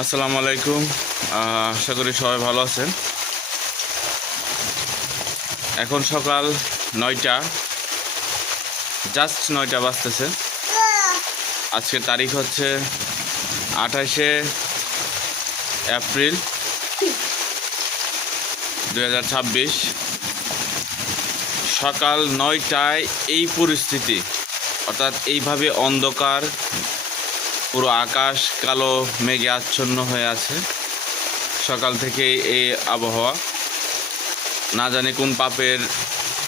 আসসালামু আলাইকুম। আশা করি সবাই ভালো আছেন। এখন সকাল 9টা, জাস্ট 9টা বাজতেছে। আজকের তারিখ হচ্ছে 28শে এপ্রিল 2026। সকাল 9টায় এই পরিস্থিতি, অর্থাৎ এইভাবে অন্ধকার, পুরো আকাশ কালো মেঘে আচ্ছন্ন হয়ে আছে। সকাল থেকেই এই আবহাওয়া, না জানি কোন পাপের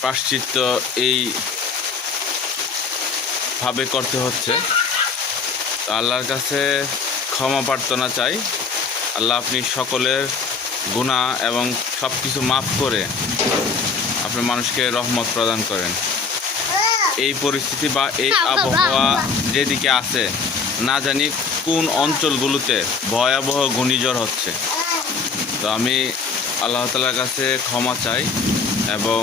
প্রায়শ্চিত্ত এই ভাবে করতে হচ্ছে। তো আল্লাহর কাছে ক্ষমা প্রার্থনা চাই। আল্লাহ আপনি সকলের গুনাহ এবং সব কিছু মাফ করে আপনি মানুষকে রহমত প্রদান করেন। এই পরিস্থিতি বা এই আবহাওয়া যেদিকে আছে, না জানি কোন অঞ্চলগুলোতে ভয়াবহ ঘূর্ণিঝড় হচ্ছে। তো আমি আল্লাহ তাআলার কাছে ক্ষমা চাই এবং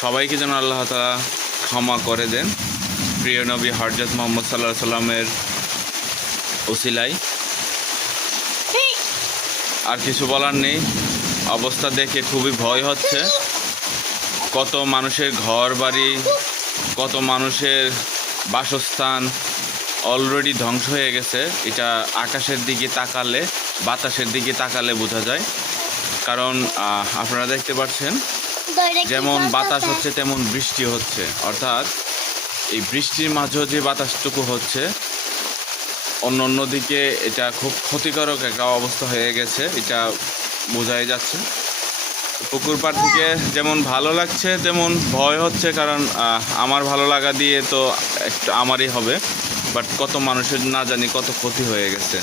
সবাইকে যেন আল্লাহ তাআলা ক্ষমা করে দেন। প্রিয় নবী হযরত মুহাম্মদ সাল্লাল্লাহু আলাইহি সাল্লামের ওসিলায়। আর কিছু বলার নেই। অবস্থা দেখে খুবই ভয় হচ্ছে। কত মানুষের ঘর বাড়ি, কত মানুষের বাসস্থান অলরেডি ধ্বংস হয়ে গেছে। এটা আকাশের দিকে তাকালে, বাতাসের দিকে তাকালে বোঝা যায়। কারণ আপনারা দেখতে পাচ্ছেন, যেমন বাতাস হচ্ছে তেমন বৃষ্টি হচ্ছে। অর্থাৎ এই বৃষ্টির মাঝেও যে বাতাসটুকু হচ্ছে, অন্য দিকে এটা খুব ক্ষতিকারক একটা অবস্থা হয়ে গেছে, এটা বোঝাই যাচ্ছে। পুকুর পাড় থেকে যেমন ভালো লাগছে তেমন ভয় হচ্ছে। কারণ আমার ভালো লাগা দিয়ে তো একটু আমারই হবে, বাট কত মানুষের না জানি কত ক্ষতি হয়ে গেছে।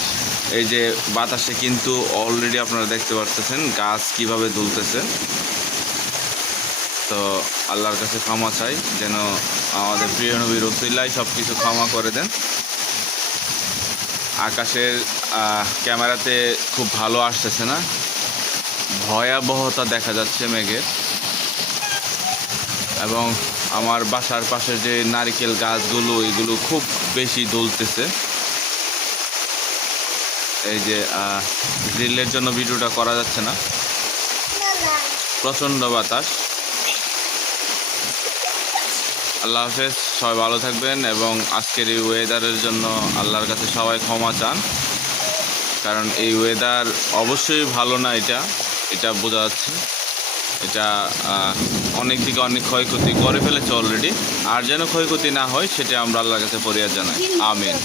এই যে বাতাসে কিন্তু অলরেডি আপনারা দেখতে পাচ্ছেন গাছ কিভাবে দুলতেছে। তো আল্লাহর কাছে ক্ষমা চাই, যেন আমাদের প্রিয় নবীর ওসিলায় সব কিছু ক্ষমা করে দেন। আকাশের ক্যামেরাতে খুব ভালো আসতেছে না, ভয়াবহতা দেখা যাচ্ছে মেঘের। এবং আমার বাসার পাশে যে নারিকেল গাছগুলো, এগুলো খুব বেশি দুলতেছে। এই যে গ্রিলের জন্য ভিডিওটা করা যাচ্ছে না, প্রচণ্ড বাতাস। আল্লাহ হাফেজ, সবাই ভালো থাকবেন। এবং আজকের এই ওয়েদারের জন্য আল্লাহর কাছে সবাই ক্ষমা চান। কারণ এই ওয়েদার অবশ্যই ভালো না, এটা বোঝা যাচ্ছে। এটা অনেক দিকে অনেক ক্ষয়ক্ষতি করে ফেলেছে অলরেডি। আর যেন ক্ষয়ক্ষতি না হয় সেটা আমরা আল্লাহর কাছে ফরিয়াদ জানাই। আমিন।